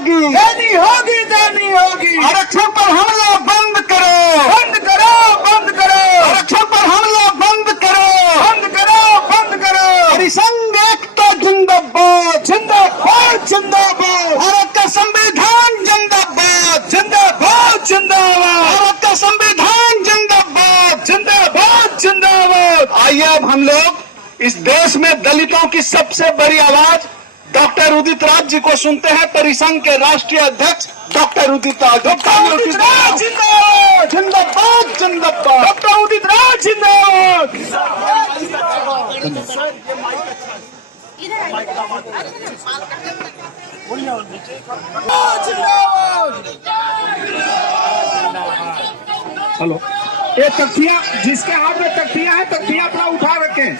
होगी, देनी होगी, देनी होगी। आरक्षण पर हमला बंद करो, बंद करो, बंद करो, आरक्षण पर हमला बंद करो, बंद करो, बंद करो। परिसंघ एकता जिंदाबाद, जिंदाबाद, जिंदाबाद, भारत का संविधान जिंदाबाद, जिंदाबाद, जिंदाबाद, भारत का संविधान जिंदाबाद। जिंदाबाद, जिंदाबाद। आइए अब हम लोग इस देश में दलितों की सबसे बड़ी आवाज डॉक्टर उदित राज जी को सुनते हैं। परिसंघ के राष्ट्रीय अध्यक्ष डॉक्टर उदित राज। डॉक्टर उदित राज जिंदाबाद, जिंदाबाद, जिंदाबाद। डॉक्टर उदित राज जिंदाबाद। हेलो, ये तख्तियां, जिसके हाथ में तख्तियां हैं, तख्तियां अपना उठा रखें।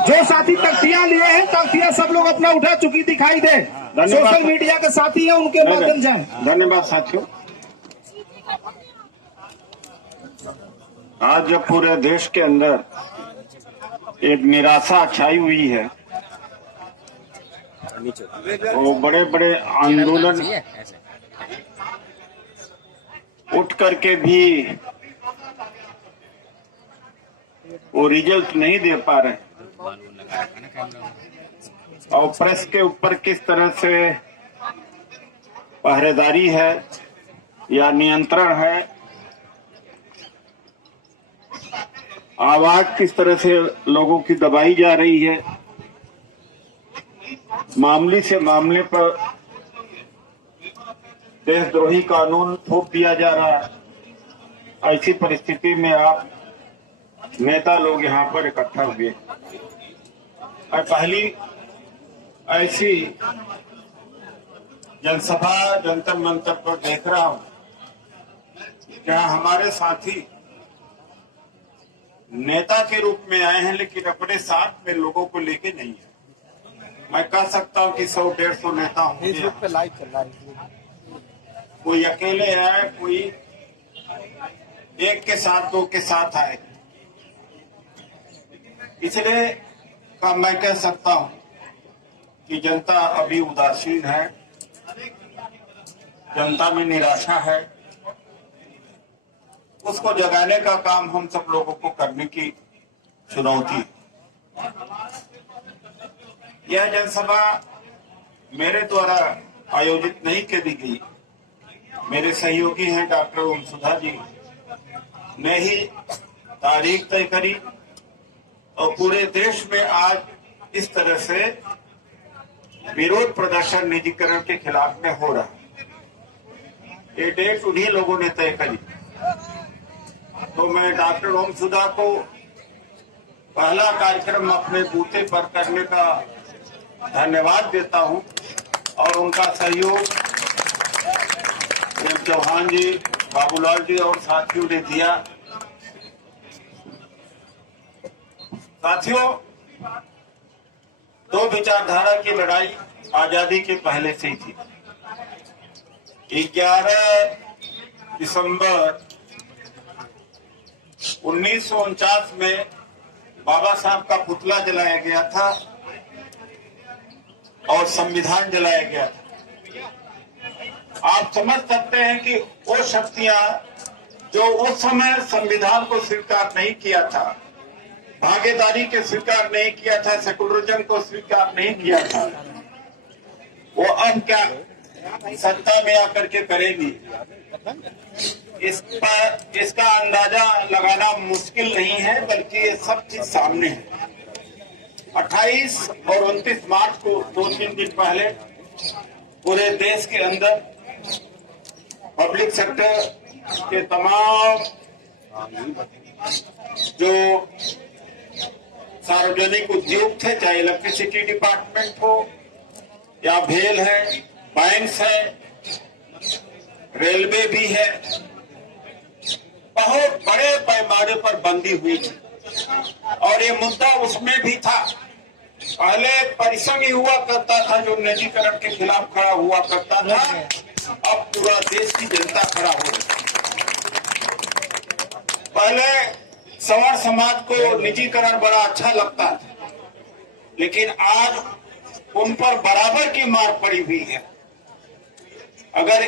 जो साथी तख्तियां लिए हैं, तख्तियां सब लोग अपना उठा चुकी दिखाई दे। सोशल मीडिया के साथी हैं, उनके माध्यम जाए। धन्यवाद साथियों। आज जब पूरे देश के अंदर एक निराशा छाई हुई है, वो बड़े बड़े आंदोलन उठ करके भी वो रिजल्ट नहीं दे पा रहे, और प्रेस के ऊपर किस तरह से पहरेदारी है या नियंत्रण है, आवाज किस तरह से लोगों की दबाई जा रही है, मामले से मामले पर देशद्रोही कानून थोप दिया जा रहा है। ऐसी परिस्थिति में आप नेता लोग यहाँ पर इकट्ठा हुए और पहली ऐसी जनसभा जंतर मंतर पर देख रहा हूं जहां हमारे साथी नेता के रूप में आए हैं, लेकिन अपने साथ में लोगों को लेके नहीं है। मैं कह सकता हूं कि 100-150 नेता होंगे। कोई अकेले आए, कोई एक के साथ, दो के साथ आए। इसलिए का मैं कह सकता हूं कि जनता अभी उदासीन है, जनता में निराशा है। उसको जगाने का काम हम सब लोगों को करने की चुनौती। यह जनसभा मेरे द्वारा आयोजित नहीं करी गई, मेरे सहयोगी हैं डॉक्टर ओम सुधा जी ने ही तारीख तय करी, और पूरे देश में आज इस तरह से विरोध प्रदर्शन निजीकरण के खिलाफ में हो रहा है। ये डेट उन्हीं लोगों ने तय करी। तो मैं डॉक्टर ओम सुधा को पहला कार्यक्रम अपने बूते पर करने का धन्यवाद देता हूं, और उनका सहयोग प्रेम चौहान जी, बाबूलाल जी और साथियों ने दिया। साथियों, दो विचारधारा की लड़ाई आजादी के पहले से ही थी। 11 दिसंबर 1949 में बाबा साहब का पुतला जलाया गया था और संविधान जलाया गया था। आप समझ सकते हैं कि वो शक्तियां जो उस समय संविधान को स्वीकार नहीं किया था, भागीदारी के स्वीकार नहीं किया था, सेकुलरिज्म को स्वीकार नहीं किया था, वो अब क्या सत्ता में आकर के करेगी, इसका अंदाजा लगाना मुश्किल नहीं है, बल्कि ये सब चीज सामने है। 28 और 29 मार्च को 2-3 दिन पहले पूरे देश के अंदर पब्लिक सेक्टर के तमाम जो सार्वजनिक उद्योग थे, चाहे इलेक्ट्रिसिटी डिपार्टमेंट हो या भेल है, बैंक्स है, रेलवे भी है, बहुत बड़े पैमाने पर बंदी हुई थी। और ये मुद्दा उसमें भी था। पहले परिसंघ ही हुआ करता था जो निजीकरण के खिलाफ खड़ा हुआ करता था, अब पूरा देश की जनता खड़ा हो रही। पहले सवर्ण समाज को निजीकरण बड़ा अच्छा लगता था, लेकिन आज उन पर बराबर की मार पड़ी हुई है। अगर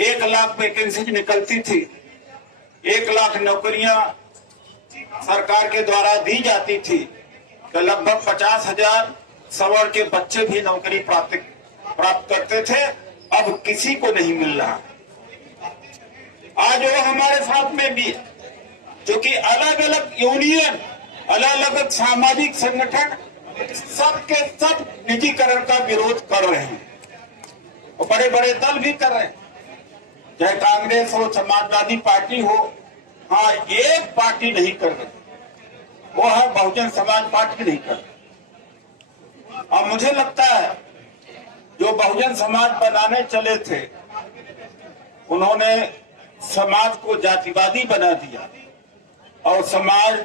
1 लाख वैकेंसी निकलती थी, 1 लाख नौकरियां सरकार के द्वारा दी जाती थी, तो लगभग 50,000 सवर्ण के बच्चे भी नौकरी प्राप्त करते थे। अब किसी को नहीं मिल रहा। आज वो हमारे साथ में भी, जो कि अलग अलग यूनियन, अलग अलग सामाजिक संगठन सबके सब निजीकरण का विरोध कर रहे हैं और बड़े बड़े दल भी कर रहे हैं, चाहे कांग्रेस हो, समाजवादी पार्टी हो। हाँ, एक पार्टी नहीं कर रही, वो है बहुजन समाज पार्टी नहीं कर रही। और मुझे लगता है जो बहुजन समाज बनाने चले थे, उन्होंने समाज को जातिवादी बना दिया और समाज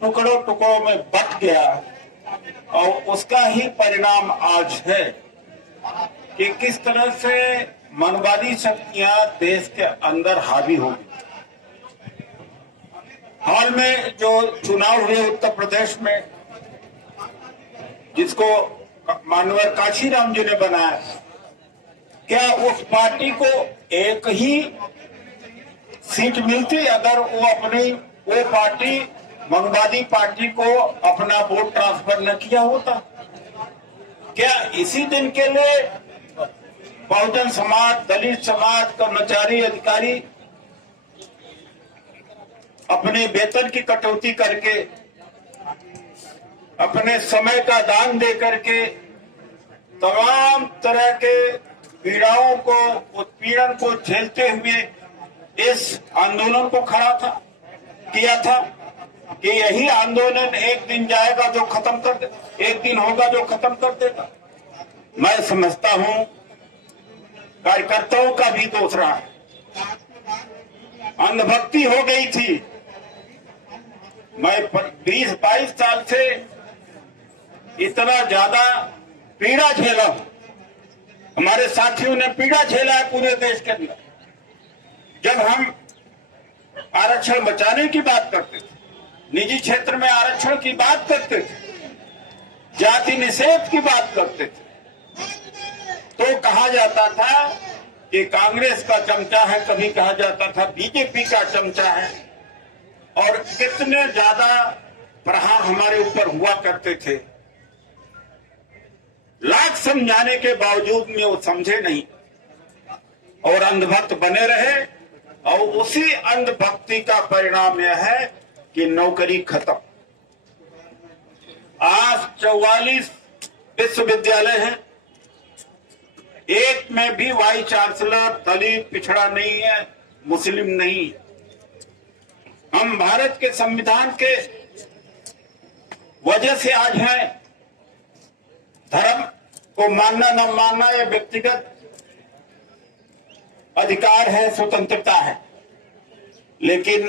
टुकड़ों टुकड़ों में बंट गया। और उसका ही परिणाम आज है कि किस तरह से मनवादी शक्तियां देश के अंदर हावी हो गई। हाल में जो चुनाव हुए उत्तर प्रदेश में, जिसको माननीय काशीराम जी ने बनाया, क्या उस पार्टी को एक ही सीट मिलती अगर वो पार्टी मनवादी पार्टी को अपना वोट ट्रांसफर न किया होता? क्या इसी दिन के लिए बहुजन समाज, दलित समाज, कर्मचारी, अधिकारी अपने वेतन की कटौती करके, अपने समय का दान दे करके तमाम तरह के पीड़ाओं को, उत्पीड़न को झेलते हुए इस आंदोलन को किया था कि यही आंदोलन एक दिन जाएगा जो खत्म कर दे, एक दिन होगा जो खत्म कर देगा। मैं समझता हूं कार्यकर्ताओं का भी दोष रहा है, अंधभक्ति हो गई थी। मैं 20-22 साल से इतना ज्यादा पीड़ा झेला हूं, हमारे साथियों ने पीड़ा झेला है पूरे देश के अंदर। जब हम आरक्षण बचाने की बात करते थे, निजी क्षेत्र में आरक्षण की बात करते थे, जाति निषेध की बात करते थे, तो कहा जाता था कि कांग्रेस का चमचा है, कभी कहा जाता था बीजेपी का चमचा है, और कितने ज्यादा प्रहार हमारे ऊपर हुआ करते थे। लाख समझाने के बावजूद में वो समझे नहीं और अंधभक्त बने रहे। और उसी अंधभक्ति का परिणाम यह है कि नौकरी खत्म। आज 44 विश्वविद्यालय हैं, एक में भी वाइस चांसलर दलित, पिछड़ा नहीं है, मुस्लिम नहीं। हम भारत के संविधान के वजह से आज हैं। धर्म को मानना न मानना यह व्यक्तिगत अधिकार है, स्वतंत्रता है, लेकिन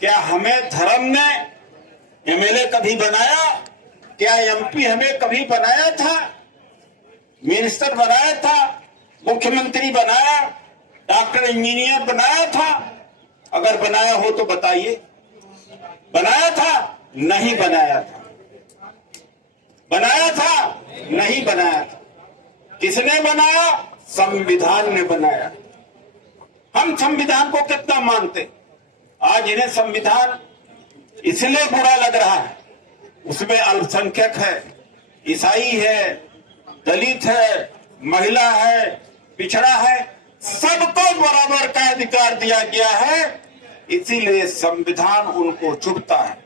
क्या हमें धर्म ने एमएलए कभी बनाया? क्या एमपी हमें कभी बनाया था? मिनिस्टर बनाया था? मुख्यमंत्री बनाया? डॉक्टर, इंजीनियर बनाया था? अगर बनाया हो तो बताइए, बनाया था? नहीं बनाया था। बनाया था? नहीं बनाया था। किसने बनाया? संविधान ने बनाया। हम संविधान को कितना मानते, आज इन्हें संविधान इसलिए बुरा लग रहा है, उसमें अल्पसंख्यक है, ईसाई है, दलित है, महिला है, पिछड़ा है, सबको बराबर का अधिकार दिया गया है। इसीलिए संविधान उनको चुभता है,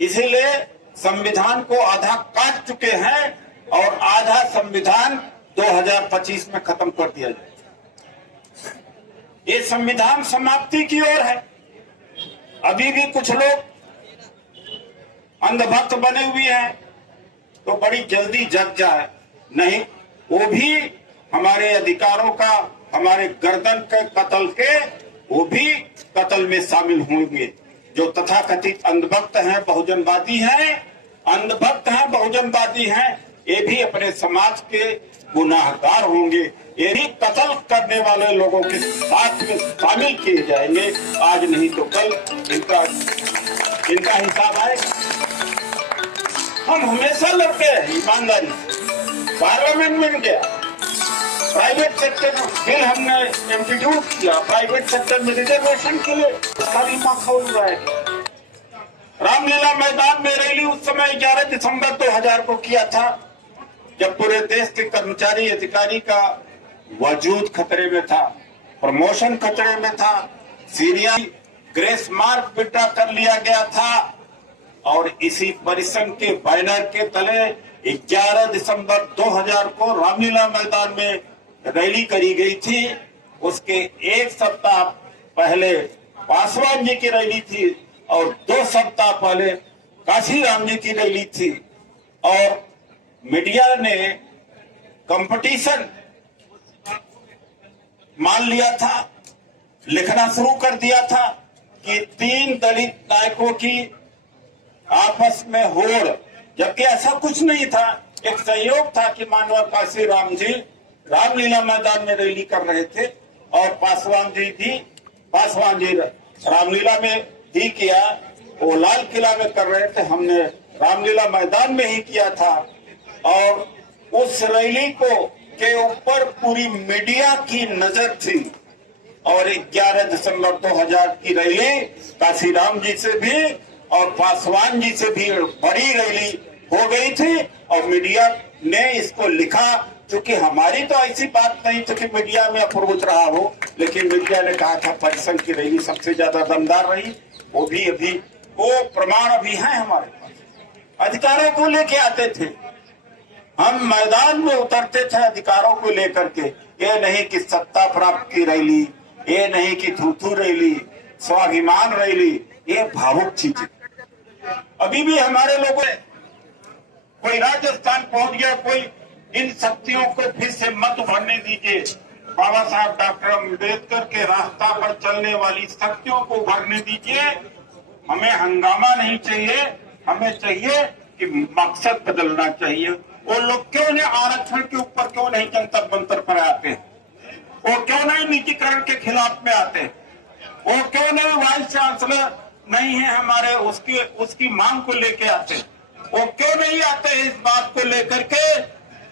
इसीलिए संविधान को आधा काट चुके हैं और आधा संविधान 2025 में खत्म कर दिया जाए। ये संविधान समाप्ति की ओर है। अभी भी कुछ लोग अंधभक्त बने हुए हैं, तो बड़ी जल्दी जग जाए नहीं, वो भी हमारे अधिकारों का, हमारे गर्दन के कत्ल के, वो भी कत्ल में शामिल होंगे। जो तथाकथित अंधभक्त हैं, बहुजनवादी हैं, अंधभक्त हैं, बहुजनवादी हैं, ये भी अपने समाज के गुनाहगार होंगे। ये भी कत्ल करने वाले लोगों के साथ में शामिल किए जाएंगे। आज नहीं तो कल इनका हिसाब आएगा। हम हमेशा लड़ते हैं ईमानदारी से। पार्लियामेंट में गया, प्राइवेट सेक्टर में फिर हमने इंट्रोड्यूस किया, प्राइवेट सेक्टर में रिजर्वेशन के लिए इसका भी माहौल हुआ है। रामलीला मैदान में रैली उस समय 11 दिसंबर 2000 को किया था, जब पूरे देश के कर्मचारी अधिकारी का वजूद खतरे में था, प्रमोशन खतरे में था, सीनियर ग्रेस मार्क विड्रॉ कर लिया गया था। और इसी परिसंघ के बैनर के तले 11 दिसंबर 2000 को रामलीला मैदान में रैली करी गई थी। उसके एक सप्ताह पहले पासवान जी की रैली थी और 2 सप्ताह पहले काशीराम जी की रैली थी। और मीडिया ने कंपटीशन मान लिया था, लिखना शुरू कर दिया था कि 3 दलित नायकों की आपस में होड़, जबकि ऐसा कुछ नहीं था। एक संयोग था कि मानव काशीराम जी रामलीला मैदान में रैली कर रहे थे और पासवान जी रामलीला में ही किया, वो लाल किला में कर रहे थे, हमने रामलीला मैदान में ही किया था। और उस रैली को के ऊपर पूरी मीडिया की नजर थी। और 11 दिसंबर 2000 की रैली काशीराम जी से भी और पासवान जी से भी बड़ी रैली हो गई थी और मीडिया ने इसको लिखा, क्योंकि हमारी तो ऐसी बात नहीं थी कि मीडिया में अप्रोच रहा हो, लेकिन मीडिया ने कहा था परिसंघ की रैली सबसे ज्यादा दमदार रही। वो भी अभी वो प्रमाण अभी है हमारे पास। अधिकारों को लेके आते थे, हम मैदान में उतरते थे अधिकारों को लेकर के। ये नहीं कि सत्ता प्राप्त की रैली, ये नहीं कि थूथू रैली, स्वाभिमान रैली, ये भावुक चीजें। अभी भी हमारे लोगों ने कोई राजस्थान पहुंच गया, कोई इन शक्तियों को फिर से मत भरने दीजिए। बाबा साहब डॉक्टर अम्बेडकर के रास्ता पर चलने वाली शक्तियों को भरने दीजिए। हमें हंगामा नहीं चाहिए, हमें चाहिए कि मकसद बदलना चाहिए। वो लोग क्यों नहीं आरक्षण के ऊपर क्यों नहीं जंतर मंतर पर आते हैं? वो क्यों नहीं निजीकरण के खिलाफ में आते हैं? वो क्यों नहीं वाइस चांसलर नहीं है हमारे, उसकी मांग को लेके आते हैं? वो क्यों नहीं आते हैं इस बात को लेकर के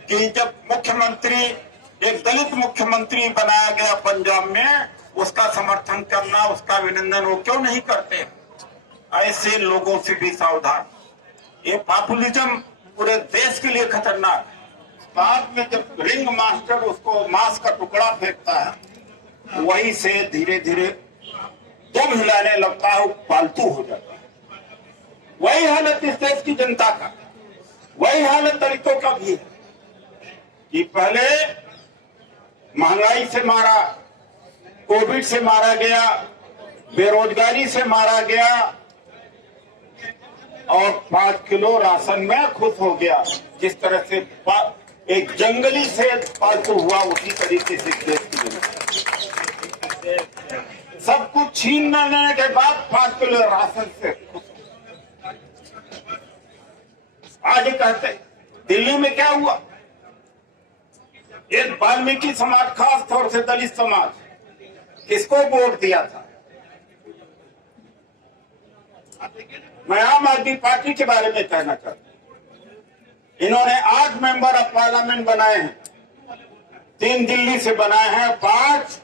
कि जब मुख्यमंत्री एक दलित मुख्यमंत्री बनाया गया पंजाब में, उसका समर्थन करना, उसका अभिनंदन वो क्यों नहीं करते? ऐसे लोगों से भी सावधान। ये पॉपुलिज्म पूरे देश के लिए खतरनाक है। बाद में जब रिंग मास्टर उसको मांस का टुकड़ा फेंकता है, वही से धीरे धीरे दुम हिलाने लगता है, पालतू हो जाता है। वही हालत इस देश की जनता का, वही हालत दलितों का भी है कि पहले महंगाई से मारा, कोविड से मारा गया, बेरोजगारी से मारा गया और 5 किलो राशन में खुश हो गया। जिस तरह से एक जंगली से पालतू हुआ, उसी तरीके से देश की जनता सब कुछ छीन लेने के बाद 5 किलो राशन से खुश। आज कहते दिल्ली में क्या हुआ, एक वाल्मीकि समाज, खास तौर से दलित समाज, किसको वोट दिया था? मैं आम आदमी पार्टी के बारे में कहना चाहता हूं। इन्होंने 8 मेंबर ऑफ पार्लियामेंट बनाए हैं, 3 दिल्ली से बनाए हैं, 5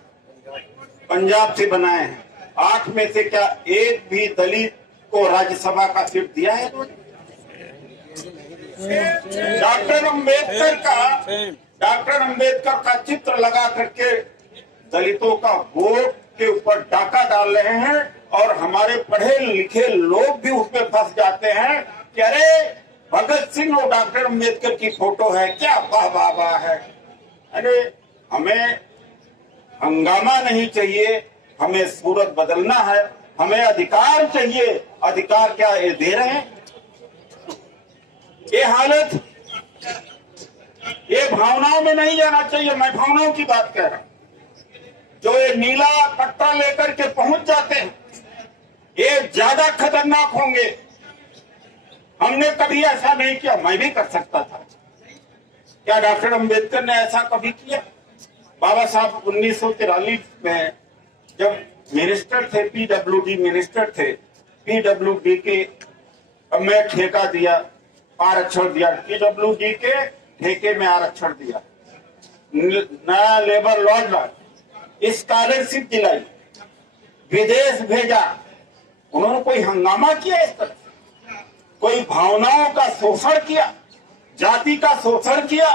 पंजाब से बनाए हैं। 8 में से क्या एक भी दलित को राज्यसभा का सीट दिया है? डॉक्टर अंबेडकर का चित्र लगा करके दलितों का वोट के ऊपर डाका डाल रहे हैं और हमारे पढ़े लिखे लोग भी उसमें फंस जाते हैं कि अरे भगत सिंह और डॉक्टर अंबेडकर की फोटो है, क्या वाह वाह वाह है। अरे हमें हंगामा नहीं चाहिए, हमें सूरत बदलना है, हमें अधिकार चाहिए। अधिकार क्या ये दे रहे हैं? ये हालत, ये भावनाओं में नहीं जाना चाहिए। मैं भावनाओं की बात कह रहा हूं। जो ये नीला पट्टा लेकर के पहुंच जाते हैं, ये ज्यादा खतरनाक होंगे। हमने कभी ऐसा नहीं किया, मैं भी कर सकता था। क्या डॉक्टर अंबेडकर ने ऐसा कभी किया? बाबा साहब 1943 में जब मिनिस्टर थे, पीडब्ल्यूडी मिनिस्टर थे, पीडब्ल्यूडी के मैं ठेका दिया, आरक्षण दिया, पीडब्ल्यूडी के ठेके में आरक्षण दिया। नया लेबर लॉ ला, स्कॉलरशिप दिलाई, विदेश भेजा। उन्होंने कोई हंगामा किया इस तरह, कोई भावनाओं का शोषण किया, जाति का शोषण किया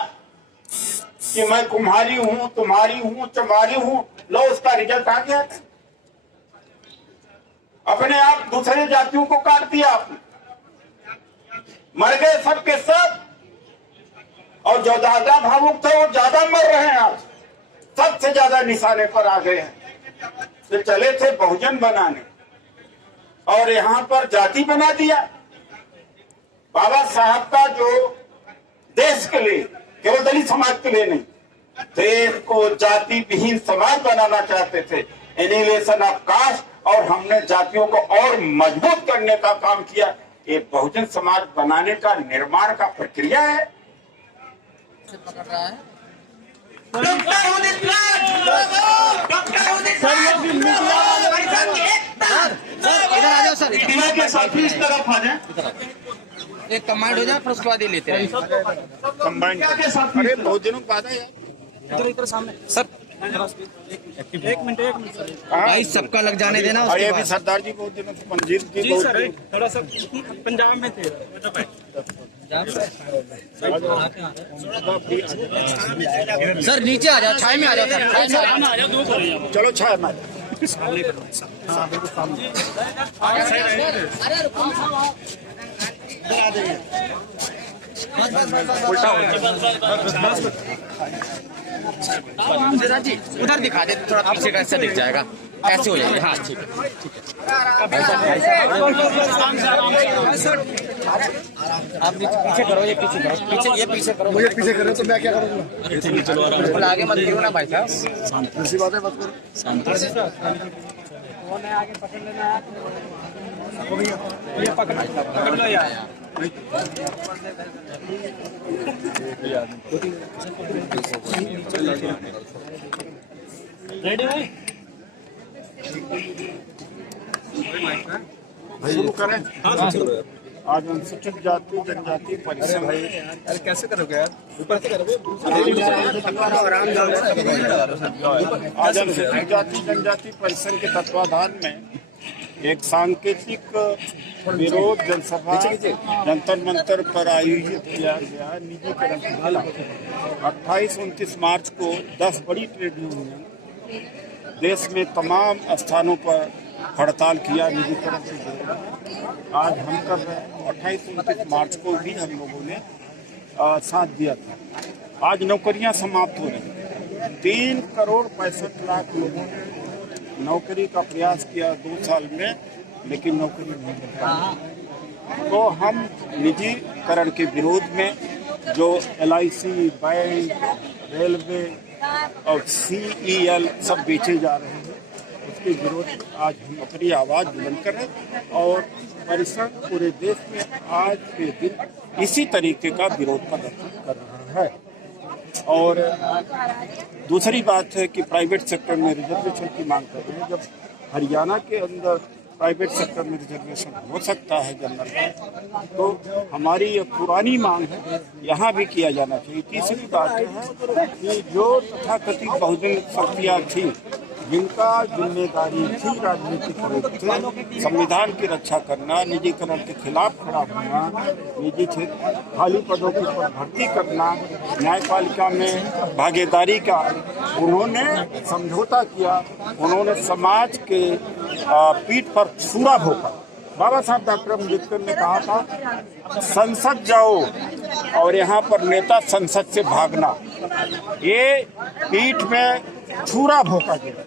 कि मैं कुम्हारी हूं, तुम्हारी हूं, चमारी हूं। लो उसका रिजल्ट आ गया। अपने आप दूसरे जातियों को काट दिया आपने, मर गए सब के सब। और जो ज्यादा भावुक थे वो ज्यादा मर रहे हैं, आज सबसे ज्यादा निशाने पर आ गए हैं। तो चले थे बहुजन बनाने और यहां पर जाति बना दिया। बाबा साहब का जो देश के लिए, केवल दलित समाज के लिए नहीं, देश को जाति विहीन समाज बनाना चाहते थे, एनिहिलेशन ऑफ कास्ट। और हमने जातियों को और मजबूत करने का काम किया। ये बहुजन समाज बनाने का निर्माण का प्रक्रिया है। मीडिया के साथी इस तरफ आ जाए, एक कमांड हो जाए फिर उसके बाद ही लेते हैं। कंबाइंड के साथी अरे बहुत दिनों बाद है इधर इधर सामने सर, एक मिनट भाई, सबका लग जाने देना। अरे अभी सरदार जी बहुत दिनों से मंजीर जी बहुत थोड़ा सा पंजाब में थे। सर नीचे आ जाओ, छाया में आ जाओ सर। चलो छाया में जी उधर दिखा दे, थोड़ा पीछे का ऐसा दिख जाएगा, ऐसे हो जाएगा। हाँ ठीक है। आप पीछे करो, ये पीछे करो, पीछे ये पीछे करो। मुझे पीछे करो तो मैं क्या करूँगा? चलो आगे मत करो ना भाई साहब, दूसरी बात है, मत करो। आगे पकड़ लेना है, पकड़ लो यार। रेडी भाई, शुरू करें। आज अनुसूचित जाति जनजाति परिषद अरे कैसे करोगे यार? ऊपर से करोगे? आज अनुसूचित जाति जनजाति परिषद के तत्वाधान में एक सांकेतिक विरोध जनसभा जंतर मंतर पर आयोजित किया गया निजीकरण के खिलाफ। 28-29 मार्च को 10 बड़ी ट्रेड यूनियन देश में तमाम स्थानों पर हड़ताल किया निजीकरण के विरोध। आज हम कर रहे हैं। 28-29 मार्च को भी हम लोगों ने साथ दिया था। आज नौकरियां समाप्त हो रही। 3 करोड़ 65 लाख लोगों ने नौकरी का प्रयास किया 2 साल में, लेकिन नौकरी नहीं मिल पाई। तो हम निजीकरण के विरोध में जो LIC, बैंक, रेलवे और CEL सब बेचे जा रहे हैं, उसके विरोध में आज हम अपनी आवाज़ बुलंद कर रहे हैं। और परिषद पूरे देश में आज के दिन इसी तरीके का विरोध प्रदर्शन कर रहा है। और दूसरी बात है कि प्राइवेट सेक्टर में रिजर्वेशन की मांग कर रहे हैं। जब हरियाणा के अंदर प्राइवेट सेक्टर में रिजर्वेशन हो सकता है जनरल का, तो हमारी ये पुरानी मांग है, यहाँ भी किया जाना चाहिए। तीसरी बात है कि जो तथाकथित बहुजन शक्तियाँ थी, जिनका जिम्मेदारी थी राजनीतिक रूप से संविधान की रक्षा करना, निजीकरण के खिलाफ खड़ा होना, निजी क्षेत्र खाली पदों की पर भर्ती करना, न्यायपालिका में भागीदारी का उन्होंने समझौता किया। उन्होंने समाज के पीठ पर छुरा भोंका। बाबा साहब डॉक्टर अम्बेडकर ने कहा था, संसद जाओ और यहाँ पर नेता संसद से भागना। ये पीठ में छुरा भोंका गया।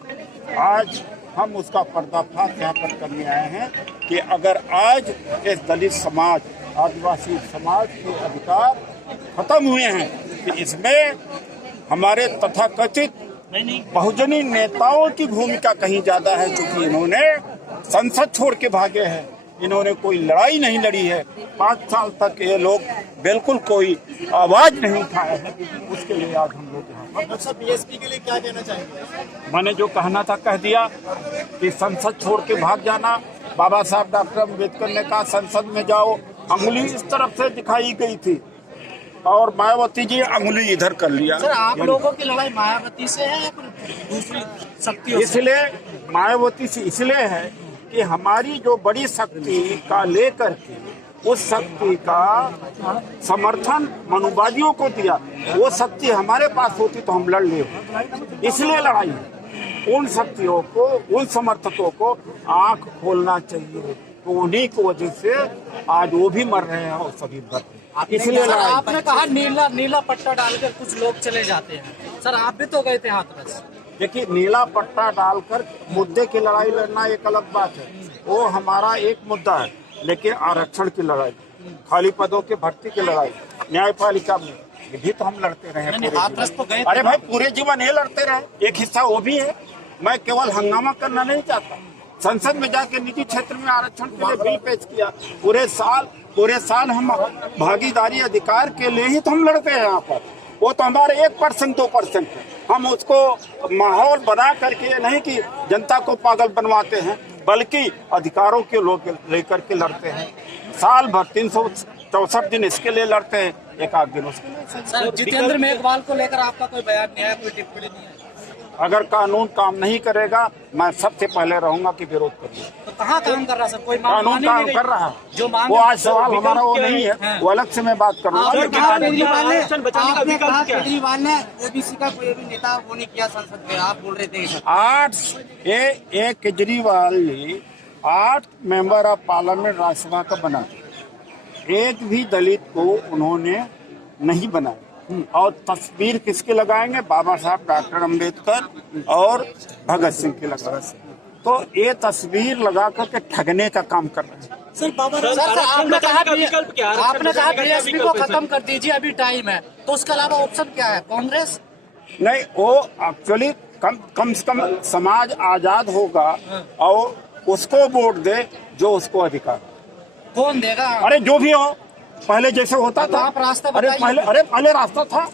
आज हम उसका पर्दाफाश यहाँ पर करने आए हैं कि अगर आज इस दलित समाज, आदिवासी समाज के अधिकार खत्म हुए हैं, कि इसमें हमारे तथाकथित बहुजनी नेताओं की भूमिका कहीं ज्यादा है, क्योंकि इन्होंने संसद छोड़ के भागे हैं। इन्होंने कोई लड़ाई नहीं लड़ी है। 5 साल तक ये लोग बिल्कुल कोई आवाज नहीं उठाए हैं। उसके लिए आज हम लोग यहाँ पर। BSP के लिए क्या कहना चाहेंगे? मैंने जो कहना था कह दिया कि संसद छोड़ के भाग जाना। बाबा साहब डॉक्टर अम्बेडकर ने कहा संसद में जाओ। अंगुली इस तरफ से दिखाई गई थी और मायावती जी अंगुली इधर कर लिया। सर आप लोगों की लड़ाई मायावती से है या फिर दूसरी शक्तियों से? इसलिए मायावती से इसलिए है कि हमारी जो बड़ी शक्ति का लेकर के उस शक्ति का समर्थन मनुवादियों को दिया, वो शक्ति हमारे पास होती तो हम लड़ ले, इसलिए लड़ाई है। उन शक्तियों को, उन समर्थकों को आंख खोलना चाहिए, तो उन्हीं की वजह से आज वो भी मर रहे हैं और सभी मर रहे हैं, इसलिए सर लड़ाई। आपने कहा नीला पट्टा डालकर कुछ लोग चले जाते हैं, सर आप भी तो गए थे हाथरस। देखिए, नीला पट्टा डालकर मुद्दे की लड़ाई लड़ना एक अलग बात है, वो हमारा एक मुद्दा है, लेकिन आरक्षण की लड़ाई, खाली पदों के भर्ती की लड़ाई, न्यायपालिका में ये भी तो हम लड़ते रहे पूरे हाथरस तो गए जीवन। थे। अरे भाई, पूरे जीवन ये लड़ते रहे, एक हिस्सा वो भी है। मैं केवल हंगामा करना नहीं चाहता, संसद में जाके निजी क्षेत्र में आरक्षण के लिए बिल पेश किया, पूरे साल हम भागीदारी अधिकार के लिए ही तो हम लड़ते हैं यहाँ पर। वो तो हमारे 1% 2% है, हम उसको माहौल बना करके नहीं कि जनता को पागल बनवाते हैं, बल्कि अधिकारों के लोग लेकर के लड़ते हैं। साल भर 364 दिन इसके लिए लड़ते हैं, एक आध दिन उसके लिए। सर जितेंद्र मेघवाल को लेकर आपका कोई बयान नहीं है, कोई टिप्पणी नहीं है? अगर कानून काम नहीं करेगा, मैं सबसे पहले रहूंगा कि विरोध करूंगा। तो कहाँ काम कर रहा सर? कोई मांग कानून मानी काम नहीं कर गई? रहा है, जो मांग वो आज सवाल हमारा वो नहीं है, हाँ। वो अलग से मैं बात करूंगा। आपने कहा केजरीवाल ने ओबीसी का कोई भी नेता वो नहीं किया संसद में, आप बोल रहे थे। 8 Kejriwal ji 8 member of parliament Rajya Sabha का बना, एक भी दलित को उन्होंने नहीं बनाया। और तस्वीर किसके लगाएंगे? बाबा साहब डॉक्टर अंबेडकर और भगत सिंह की लगाएंगे। तो ये तस्वीर लगा करके ठगने का काम कर रहे हैं। आपने कहा बीएसपी को खत्म कर दीजिए, अभी टाइम है, तो उसके अलावा ऑप्शन क्या है? कांग्रेस नहीं, वो एक्चुअली कम से कम समाज आजाद होगा और उसको वोट दे जो उसको अधिकार। कौन देगा? अरे जो भी हो, पहले जैसे होता था। आप रास्ता अरे बताइए। पहले रास्ता था,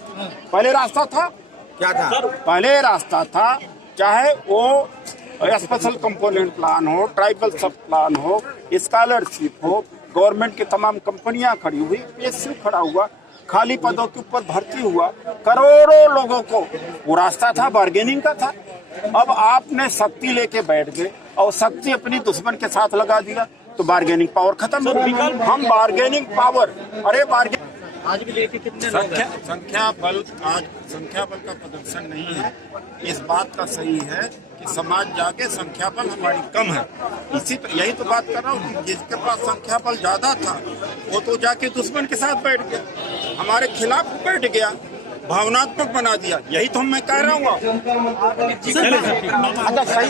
क्या था? पहले रास्ता था, चाहे वो स्पेशल कंपोनेंट प्लान हो, ट्राइबल सब प्लान हो, स्कॉलरशिप हो, गवर्नमेंट की तमाम कंपनियां खड़ी हुई, पीएसयू खड़ा हुआ, खाली पदों के ऊपर भर्ती हुआ, करोड़ों लोगों को, वो रास्ता था, बार्गेनिंग का था। अब आपने शक्ति लेके बैठ गए और शक्ति अपनी दुश्मन के साथ लगा दिया, तो बार्गेनिंग पावर खत्म हो गई। हम बार्गेनिंग पावर, अरे आज भी देखिए कितने लोग हैं। संख्या बल का प्रदर्शन नहीं है, इस बात का सही है कि समाज जाके संख्या बल हमारी कम है। यही तो बात कर रहा हूँ कि जिसके पास संख्या बल ज्यादा था वो तो जाके दुश्मन के साथ बैठ गया, हमारे खिलाफ बैठ गया, भावनात्मक बना दिया। यही तो मैं कह रहा हूँ। अच्छा, सही